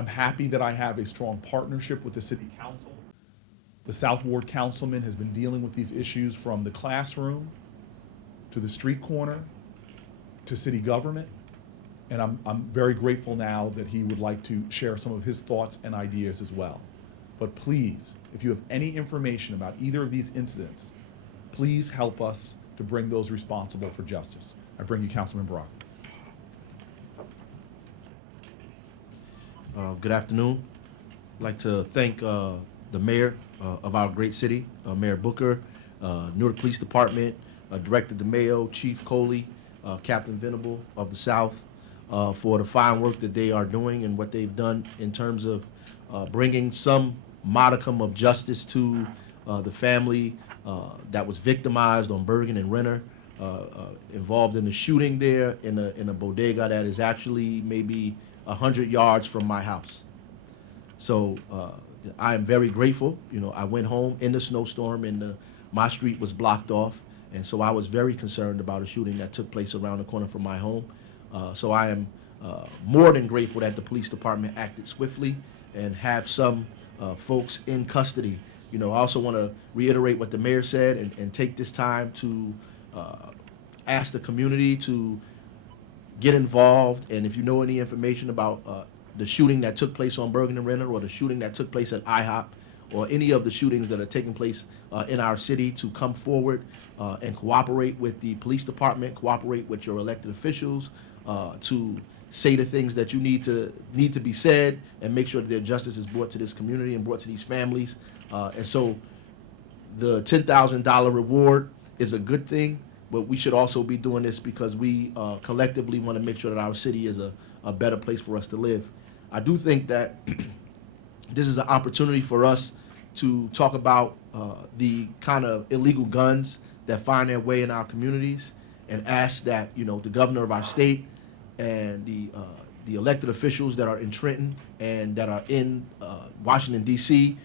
I'm happy that I have a strong partnership with the city council. The South Ward councilman has been dealing with these issues from the classroom to the street corner to city government. And I'm very grateful now that he would like to share some of his thoughts and ideas as well. But please, if you have any information about either of these incidents, please help us to bring those responsible for justice. I bring you Councilman Baraka. Good afternoon. I'd like to thank the mayor of our great city, Mayor Booker, Newark Police Department, Director Demaio, Chief Coley, Captain Venable of the South, for the fine work that they are doing and what they've done in terms of bringing some modicum of justice to the family that was victimized on Bergen and Renner, involved in the shooting there in a bodega that is actually maybe 100 yards from my house. So I am very grateful. You know, I went home in the snowstorm and my street was blocked off. And so I was very concerned about a shooting that took place around the corner from my home. So I am more than grateful that the police department acted swiftly and have some folks in custody. You know, I also want to reiterate what the mayor said and take this time to ask the community to get involved. And if you know any information about the shooting that took place on Bergen and Renner or the shooting that took place at IHOP or any of the shootings that are taking place in our city, to come forward and cooperate with the police department, cooperate with your elected officials, to say the things that you need to be said and make sure that their justice is brought to this community and brought to these families. And so the $10,000 reward is a good thing, but we should also be doing this because we collectively want to make sure that our city is a better place for us to live. I do think that this is an opportunity for us to talk about the kind of illegal guns that find their way in our communities, and ask that, you know, the governor of our state and the elected officials that are in Trenton and that are in Washington, D.C.,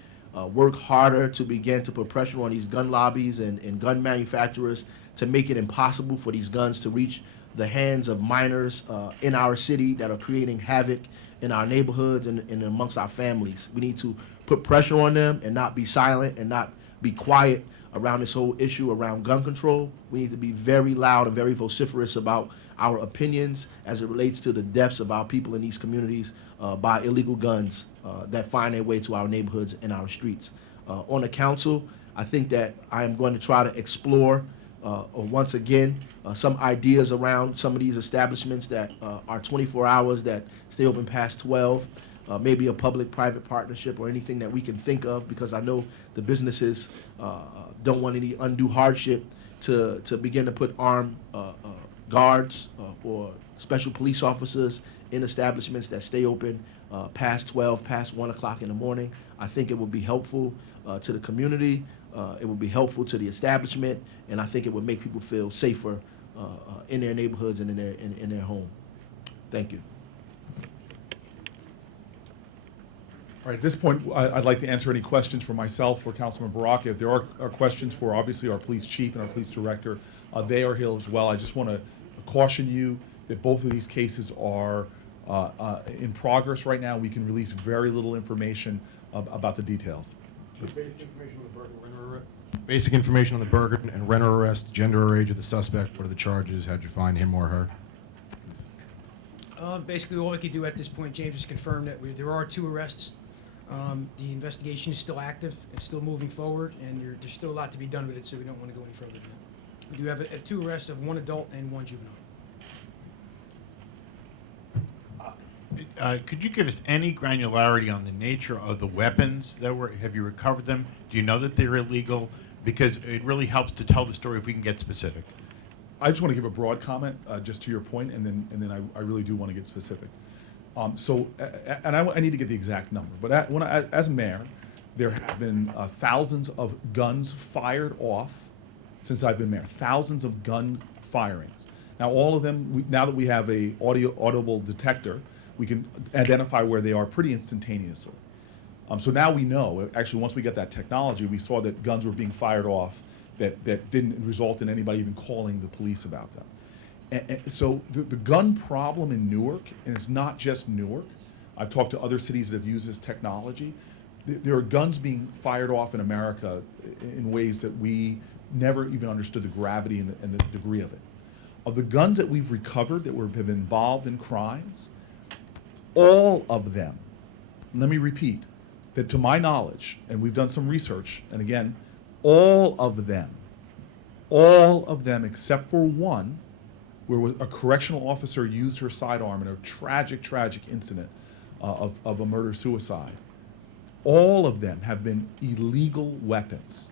work harder to begin to put pressure on these gun lobbies and gun manufacturers to make it impossible for these guns to reach the hands of minors in our city that are creating havoc in our neighborhoods and amongst our families. We need to put pressure on them and not be silent and not be quiet around this whole issue around gun control. We need to be very loud and very vociferous about our opinions as it relates to the deaths of our people in these communities by illegal guns that find their way to our neighborhoods and our streets. On the council, I think that I am going to try to explore once again some ideas around some of these establishments that are 24 hours, that stay open past 12, maybe a public-private partnership or anything that we can think of, because I know the businesses don't want any undue hardship to begin to put armed guards or special police officers in establishments that stay open past 12, past 1 o'clock in the morning. I think it would be helpful to the community. It would be helpful to the establishment, and I think it would make people feel safer in their neighborhoods and in their home. Thank you. All right, at this point, I'd like to answer any questions for myself or Councilman Baraka. If there are questions for, obviously, our police chief and our police director, they are here as well. I just want to caution you that both of these cases are in progress right now. We can release very little information about the details. Basic information on the Bergen and Renner arrest. Basic information on the Bergen and Renner arrest, gender or age of the suspect, what are the charges, how'd you find him or her? Basically, all we could do at this point, James, is confirm that there are 2 arrests. The investigation is still active, it's still moving forward, and there's still a lot to be done with it, so we don't want to go any further than that. We do have 2 arrests of 1 adult and 1 juvenile. Could you give us any granularity on the nature of the weapons that have you recovered them? Do you know that they're illegal? Because it really helps to tell the story if we can get specific. I just want to give a broad comment, just to your point, and then I really do want to get specific. I need to get the exact number, but as mayor, there have been thousands of guns fired off since I've been mayor. Thousands of gun firings. Now, all of them, now that we have a audible detector, we can identify where they are pretty instantaneously. So now we know, actually, once we get that technology, we saw that guns were being fired off that didn't result in anybody even calling the police about them. And so the gun problem in Newark, and it's not just Newark, I've talked to other cities that have used this technology. There are guns being fired off in America in ways that we never even understood the gravity and the degree of it. Of the guns that we've recovered that have been involved in crimes, all of them, let me repeat, that to my knowledge, and we've done some research, and again, all of them except for one, where a correctional officer used her sidearm in a tragic, tragic incident of a murder-suicide, all of them have been illegal weapons.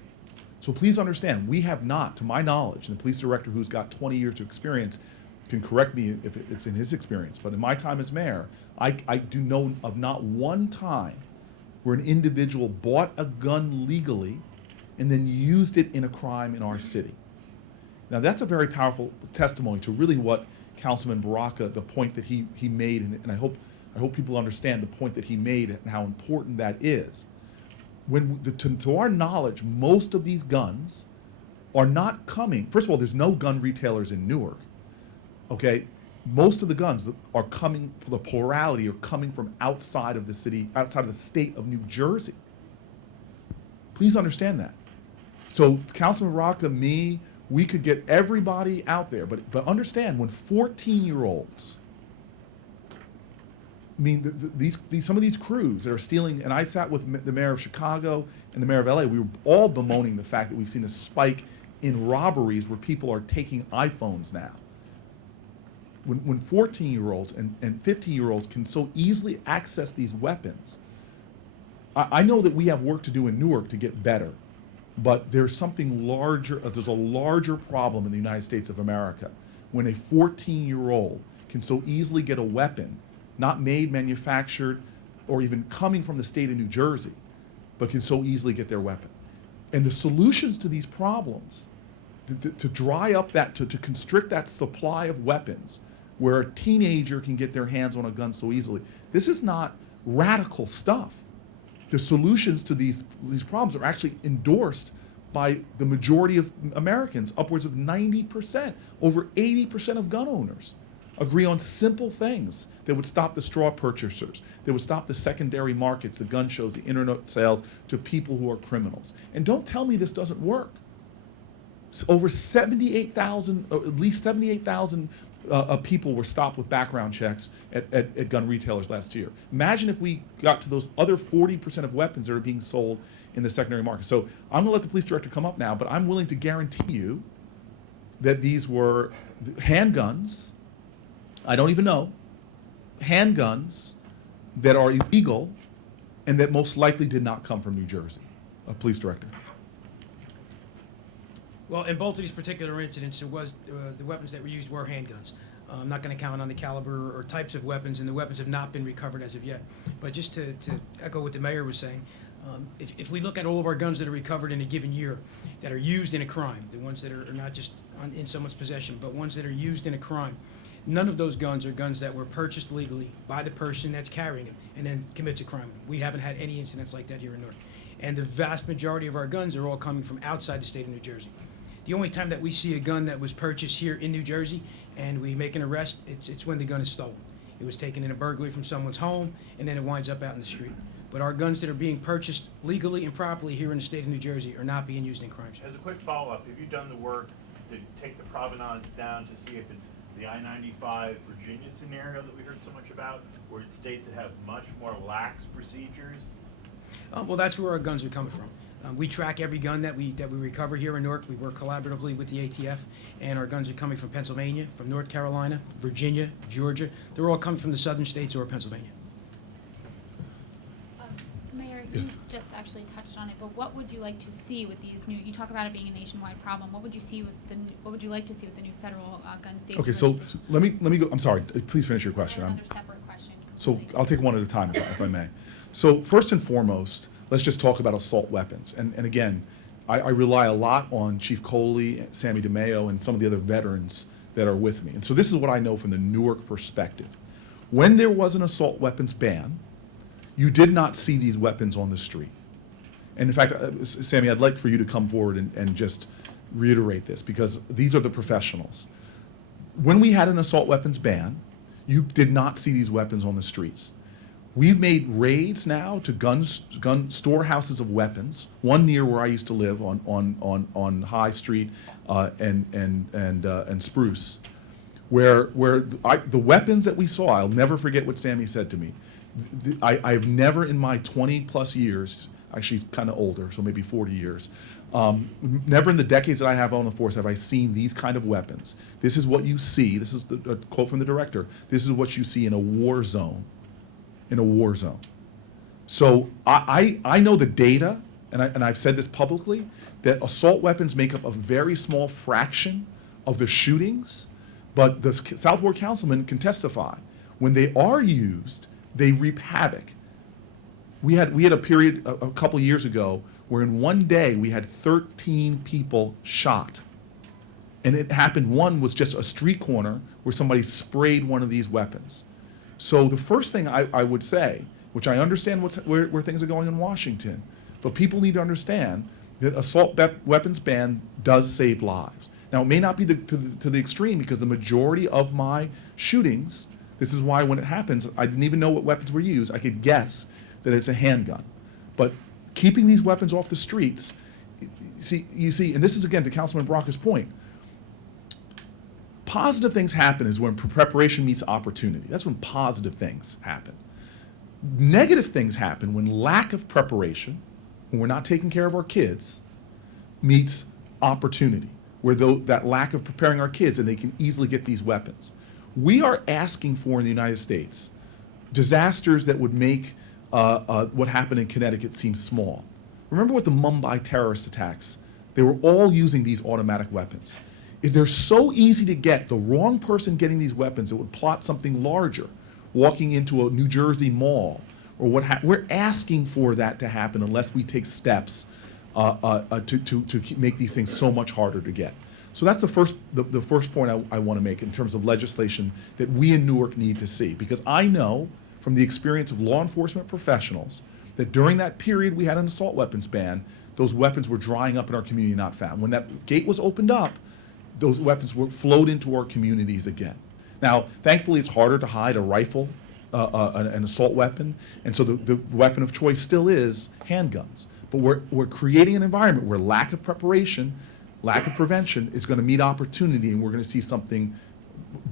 So please understand, we have not, to my knowledge, and the police director who's got 20 years of experience can correct me if it's in his experience, but in my time as mayor, I do know of not one time where an individual bought a gun legally and then used it in a crime in our city. Now that's a very powerful testimony to really what Councilman Baraka, the point that he made, and I hope people understand the point that he made and how important that is. To our knowledge, most of these guns are not coming, first of all, there's no gun retailers in Newark, okay? Most of the guns that are coming, the plurality are coming from outside of the city, outside of the state of New Jersey. Please understand that. So Councilman Baraka, me, we could get everybody out there, but understand when 14-year-olds, I mean, some of these crews that are stealing, and I sat with the mayor of Chicago and the mayor of LA, we were all bemoaning the fact that we've seen a spike in robberies where people are taking iPhones now. When 14-year-olds and 15-year-olds can so easily access these weapons, I know that we have work to do in Newark to get better, but there's something larger, there's a larger problem in the United States of America when a 14-year-old can so easily get a weapon, not made, manufactured, or even coming from the state of New Jersey, but can so easily get their weapon. And the solutions to these problems, to dry up that, to constrict that supply of weapons, where a teenager can get their hands on a gun so easily, this is not radical stuff. The solutions to these problems are actually endorsed by the majority of Americans, upwards of 90%, over 80% of gun owners agree on simple things that would stop the straw purchasers, that would stop the secondary markets, the gun shows, the internet sales to people who are criminals. And don't tell me this doesn't work. So over 78,000, or at least 78,000 people were stopped with background checks at gun retailers last year. Imagine if we got to those other 40% of weapons that are being sold in the secondary market. So I'm gonna let the police director come up now, but I'm willing to guarantee you that these were handguns, I don't even know, handguns that are illegal and that most likely did not come from New Jersey. Police director. Well, in both of these particular incidents, it was the weapons that were used were handguns. I'm not going to count on the caliber or types of weapons, and the weapons have not been recovered as of yet. But just to echo what the mayor was saying, if we look at all of our guns that are recovered in a given year that are used in a crime, the ones that are not just in someone's possession, but ones that are used in a crime, none of those guns are guns that were purchased legally by the person that's carrying them and then commits a crime. We haven't had any incidents like that here in Newark. And the vast majority of our guns are all coming from outside the state of New Jersey. The only time that we see a gun that was purchased here in New Jersey and we make an arrest, it's when the gun is stolen. It was taken in a burglary from someone's home and then it winds up out in the street. But our guns that are being purchased legally and properly here in the state of New Jersey are not being used in crimes. As a quick follow-up, have you done the work to take the provenance down to see if it's the I-95 Virginia scenario that we heard so much about, where it's states that have much more lax procedures? Well, that's where our guns are coming from. We track every gun that we recover here in Newark. We work collaboratively with the ATF, and our guns are coming from Pennsylvania, from North Carolina, Virginia, Georgia. They're all coming from the southern states or Pennsylvania. Mayor, you just actually touched on it, but what would you like to see with these new? You talk about it being a nationwide problem. What would you see with the? What would you like to see with the new federal gun safety? Okay, so legislation? let me go. I'm sorry. Please finish your question. Another separate question. So I'll take one at a time, if I may. So first and foremost, let's just talk about assault weapons. And again, I rely a lot on Chief Coley, Sammie Demaio, and some of the other veterans that are with me. And so this is what I know from the Newark perspective. When there was an assault weapons ban, you did not see these weapons on the street. And in fact, Sammie, I'd like for you to come forward and just reiterate this, because these are the professionals. When we had an assault weapons ban, you did not see these weapons on the streets. We've made raids now to gun storehouses of weapons. One near where I used to live on High Street and Spruce, where the weapons that we saw. I'll never forget what Sammie said to me. I've never in my 20+ years, actually kind of older, so maybe 40 years, never in the decades that I have on the force have I seen these kind of weapons. This is what you see. This is a quote from the director. This is what you see in a war zone. In a war zone. So I know the data, and I've said this publicly, that assault weapons make up a very small fraction of the shootings, but the South Ward councilman can testify. When they are used, they reap havoc. We had a period a couple years ago where in one day we had 13 people shot. And it happened, one was just a street corner where somebody sprayed one of these weapons. So the first thing I would say, which I understand where things are going in Washington, but people need to understand that assault weapons ban does save lives. Now, it may not be to the extreme, because the majority of my shootings, this is why when it happens, I didn't even know what weapons were used. I could guess that it's a handgun. But keeping these weapons off the streets, you see, and this is again to Councilman Baraka's point, positive things happen is when preparation meets opportunity. That's when positive things happen. Negative things happen when lack of preparation, when we're not taking care of our kids, meets opportunity, where that lack of preparing our kids and they can easily get these weapons. We are asking for in the United States disasters that would make what happened in Connecticut seem small. Remember what the Mumbai terrorist attacks, they were all using these automatic weapons. They're so easy to get. The wrong person getting these weapons that would plot something larger, walking into a New Jersey mall, or we're asking for that to happen unless we take steps to make these things so much harder to get. So that's the first point I want to make in terms of legislation that we in Newark need to see, because I know from the experience of law enforcement professionals that during that period we had an assault weapons ban, those weapons were drying up in our community, not found. When that gate was opened up, those weapons flowed into our communities again. Now, thankfully, it's harder to hide a rifle, an assault weapon, and so the weapon of choice still is handguns. But we're creating an environment where lack of preparation, lack of prevention is going to meet opportunity, and we're going to see something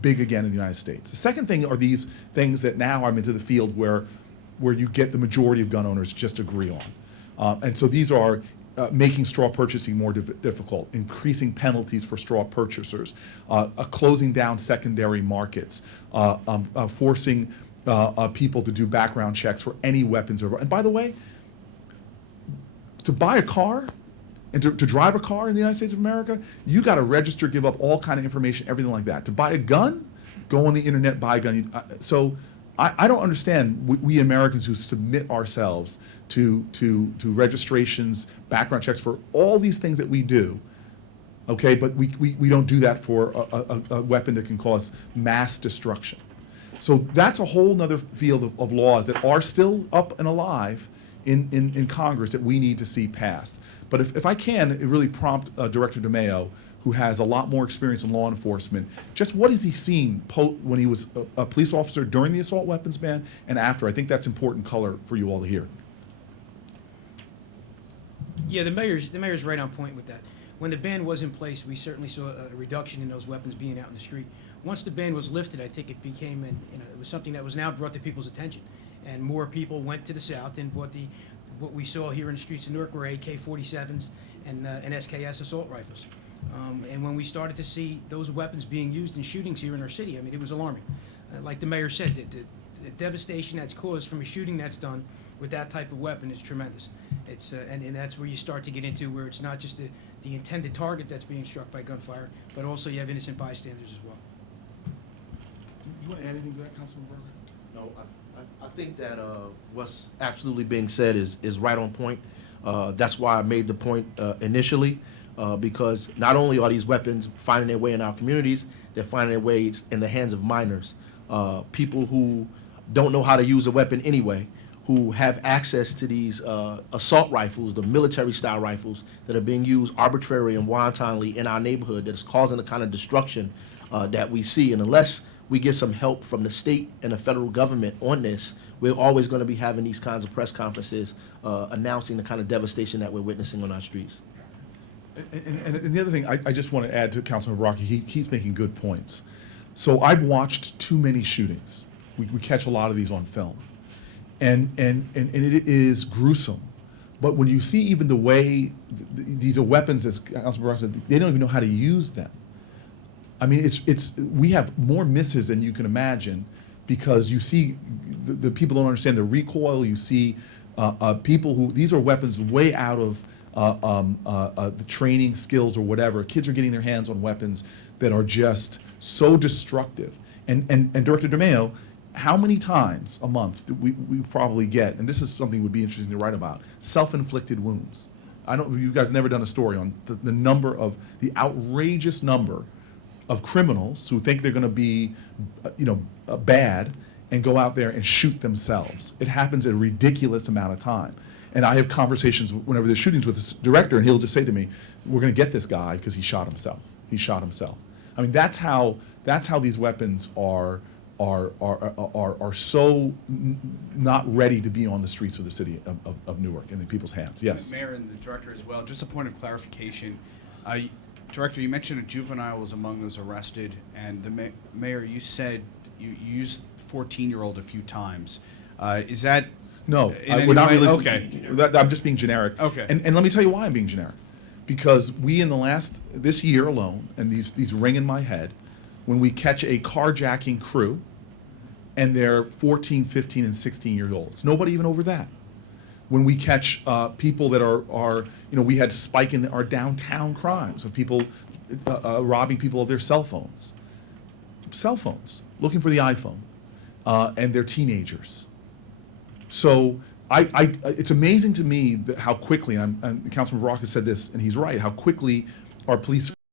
big again in the United States. The second thing are these things that now I'm into the field where you get the majority of gun owners just agree on. And so these are making straw purchasing more difficult, increasing penalties for straw purchasers, closing down secondary markets, forcing people to do background checks for any weapons. And by the way, to buy a car and to drive a car in the United States of America, you got to register, give up all kind of information, everything like that. To buy a gun, go on the internet, buy a gun. So I don't understand we Americans who submit ourselves to registrations, background checks for all these things that we do, okay, but we don't do that for a weapon that can cause mass destruction. So that's a whole nother field of laws that are still up and alive in Congress that we need to see passed. But if I can, it really prompt Director Demaio, who has a lot more experience in law enforcement, just what has he seen when he was a police officer during the assault weapons ban and after? I think that's important color for you all to hear. Yeah, the mayor's right on point with that. When the ban was in place, we certainly saw a reduction in those weapons being out in the street. Once the ban was lifted, I think it became, it was something that was now brought to people's attention, and more people went to the south and bought what we saw here in the streets of Newark were AK-47s and SKS assault rifles. And when we started to see those weapons being used in shootings here in our city, I mean, it was alarming. Like the mayor said, the devastation that's caused from a shooting that's done with that type of weapon is tremendous. It's and that's where you start to get into where it's not just the intended target that's being struck by gunfire, but also you have innocent bystanders as well. You want to add anything to that, Councilman Baraka? No, I think that what's absolutely being said is right on point. That's why I made the point initially, because not only are these weapons finding their way in our communities, they're finding their way in the hands of minors, people who don't know how to use a weapon anyway, who have access to these assault rifles, the military-style rifles that are being used arbitrarily and wantonly in our neighborhood, that is causing the kind of destruction that we see. And unless we get some help from the state and the federal government on this, we're always going to be having these kinds of press conferences announcing the kind of devastation that we're witnessing on our streets. And the other thing I just want to add to Councilman Baraka, he's making good points. So I've watched too many shootings. We catch a lot of these on film. And it is gruesome. But when you see even the way these are weapons, as Councilman Baraka said, they don't even know how to use them. I mean, we have more misses than you can imagine, because you see the people don't understand the recoil. You see people who, these are weapons way out of the training skills or whatever. Kids are getting their hands on weapons that are just so destructive. And Director Demaio, how many times a month do we probably get, and this is something would be interesting to write about, self-inflicted wounds. I don't, you guys have never done a story on the number of, the outrageous number of criminals who think they're going to be, bad, and go out there and shoot themselves. It happens a ridiculous amount of time. And I have conversations whenever there's shootings with this director, and he'll just say to me, "We're going to get this guy because he shot himself. He shot himself." I mean, that's how these weapons are so not ready to be on the streets of the city of Newark and in people's hands. Yes. Mayor and the director as well. Just a point of clarification. Director, you mentioned a juvenile was among those arrested, and the mayor, you said you used 14-year-old a few times. Is that No, in we're not any way? really. Okay. I'm just being generic. Okay. And let me tell you why I'm being generic. Because we, in this year alone, and these ring in my head, when we catch a carjacking crew, and they're 14, 15, and 16-year-olds. Nobody even over that. When we catch people that are we had spike in our downtown crimes of people robbing people of their cell phones, looking for the iPhone, and they're teenagers. So it's amazing to me that how quickly, and Councilman Baraka said this, and he's right, how quickly our police